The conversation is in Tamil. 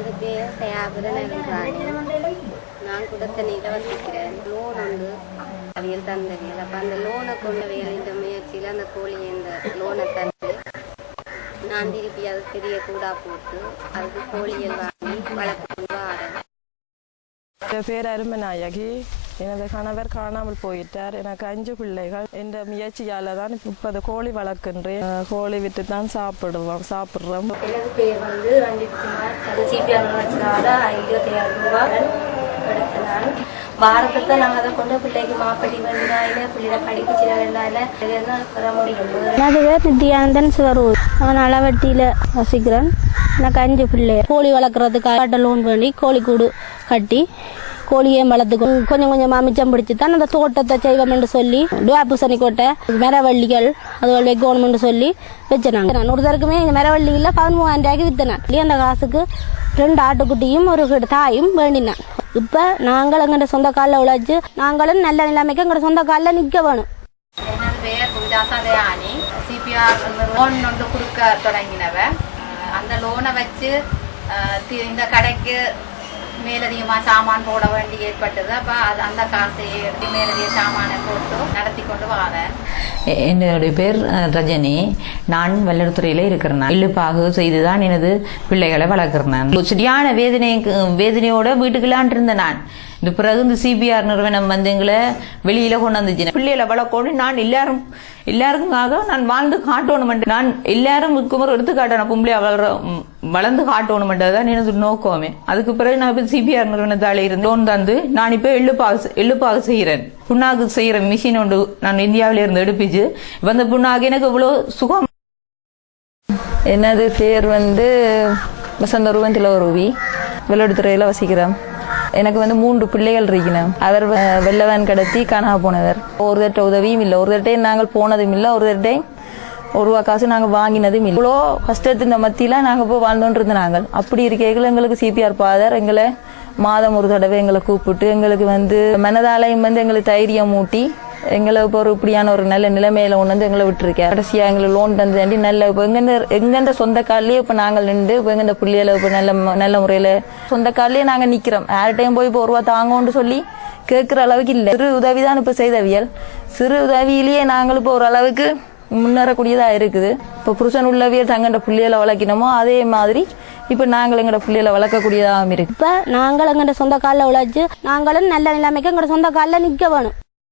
எனது பேர் தயாபுரன் ராணி. நான் குடத்தண்ணியில் வசிக்கிறேன். லோன் உண்டு அவியல் தந்தவியல். அப்போ அந்த லோனை கொண்ட இந்த முயற்சியில் அந்த கோழி இந்த லோனை தந்து நான் திருப்பி அது பெரிய கூடா போட்டு அதுக்கு கோழியல் வாங்கி வளர்த்து கொண்டு வரேன். என் பேர் அருமநாயகி. எனது கணவர் காணாமல் போயிட்டார். எனக்கு 5 பிள்ளைகள். இந்த முயற்சியால தான் 30 கோழி வளர்க்கின்றேன். கோழி விட்டு தான் சாப்பிடுறோம். எனது பேர் ரஞ்சித்குமார். அது சிபிஆர் நிறுவனத்தினால 25,000 ரூபாய் எடுத்தனான். வாரத்துக்கு நாங்கள் அதை கொண்டு பிள்ளைக்கு மாப்படி வந்தாயில பிள்ளைகளை படிப்பிச்சிருந்தால பெற முடியும். எனது பேர் நித்யானந்தன் சிவரூர். நான் அளவட்டியில் வசிக்கிறேன். எனக்கு 5 பிள்ளை. கோழி வளர்க்குறதுக்காக லோன் பண்ணி கோழி கூடு கட்டி கோழியை வளர்த்துக்கும் கொஞ்சம் கொஞ்சமாக மிச்சம் பிடிச்சி தான் அந்த தோட்டத்தை செய்வோம் என்று சொல்லி பூசணி கோட்டை மரவள்ளிகள் அது வைக்கணும்னு சொல்லி வச்சேனாங்க. நான் ஒருத்தருக்குமே இந்த மரவள்ளியில் 13,000 ரூபாய்க்கு விற்றேன். அந்த காசுக்கு 2 ஆட்டுக்குட்டியும் ஒரு தாயும் வேண்டினான். இப்போ நாங்கள் எங்கள்ட சொந்த காலில் உழைச்சி நாங்களும் நல்ல நிலைமைக்கு எங்களோட சொந்த காலில் நிற்க வேணும். எனது பெயர் குவிதாசாதயானி. சிபிஆர் லோன் ஒன்று கொடுக்க தொடங்கினவ. அந்த லோனை வச்சு இந்த கடைக்கு மேலதிகமாக சாமான் போட வேண்டி ஏற்பட்டது. அப்போ அந்த காசையை எடுத்து மேலதிக சாமானை போட்டு நடத்தி கொண்டு வரேன். என்னுடைய பேர் ரஜினி. நான் வல்லத்துறையில இருக்கிறேன். இழுப்பாக செய்துதான் எனது பிள்ளைகளை வளர்க்கிறேன். சரியான வேதனையோட வீட்டுக்குள்ளான் இருந்தேன். நான் இந்த பிறகு இந்த சிபிஆர் நிறுவனம் எங்களை வெளியில கொண்டு வந்துச்சு. பிள்ளைகளை வளர்க்கணும். நான் எல்லாருக்குமாக நான் வாழ்ந்து காட்டணும். நான் எல்லாரும் ஒரு எடுத்து காட்டணும். பொம்பளை வளர்ந்து காட்டணும்ன்றதான் எனது நோக்கமே. அதுக்கு பிறகு நான் இப்ப சிபிஆர் நிறுவனத்தால இருந்து லோன் தந்து நான் இப்ப எள்ளுப்பாக செய்யறேன். புண்ணாக்கு செய்யற மிஷின் ஒன்று நான் இந்தியாவில இருந்து எடுப்பிச்சு. அந்த புண்ணாக்கு எனக்கு இவ்வளவு சுகம். எனது பேர் வசந்த ரூபன் திலவரூபி. வெள்ளடுத்துறையில வசிக்கிறேன். எனக்கு 3 பிள்ளைகள் இருக்கணும். அவர் வெள்ளவான் கடத்தி காணா போனவர். ஒரு தட்ட உதவியும் இல்லை. ஒரு தட்டையும் நாங்கள் போனதும் இல்லை. ஒரு தட்டையும் ₹1 காசு நாங்கள் வாங்கினதும் இல்லை. இவ்வளோ கஷ்டத்தின் மத்தியில நாங்கள் போய் வாழ்ந்தோன்று இருந்த நாங்கள். அப்படி இருக்கைகள் எங்களுக்கு சிபிஆர் ஃபாதர் எங்களை மாதம் ஒரு தடவை எங்களை கூப்பிட்டு எங்களுக்கு மனதாலயம் எங்களுக்கு தைரியம் மூட்டி எங்களை இப்போ இப்படியான ஒரு நல்ல நிலைமையில கொண்டு எங்களை விட்டுருக்கேன். கடைசியா எங்களுக்கு லோன் தந்தாண்டி நல்ல இப்போ எங்கெந்த சொந்த காலிலேயே இப்போ நாங்கள் நின்று இப்போ எங்க பிள்ளைகளை இப்போ நல்ல முறையில சொந்த காலிலேயே நாங்கள் நிக்கிறோம். யார்கிட்டையும் போய் இப்போ ₹1 தாங்கன்னு சொல்லி கேட்கிற அளவுக்கு இல்லை. சிறு உதவி தான் இப்போ செய்தவியல். சிறு உதவியிலேயே நாங்கள் இப்போ ஒரு அளவுக்கு முன்னேறக்கூடியதா இருக்குது. இப்போ புருஷன் உள்ளவியல் தங்கண்ட பிள்ளைகளை வளர்க்கணுமோ அதே மாதிரி இப்ப நாங்கள் எங்களோட பிள்ளைகளை வளர்க்கக்கூடியதாகவும் இருக்கு. இப்ப நாங்கள் எங்கள்ட சொந்த காலில் உழைச்சு நாங்களும் நல்ல நிலைமைக்கு எங்களோட சொந்த காலில் நிற்க வேணும்.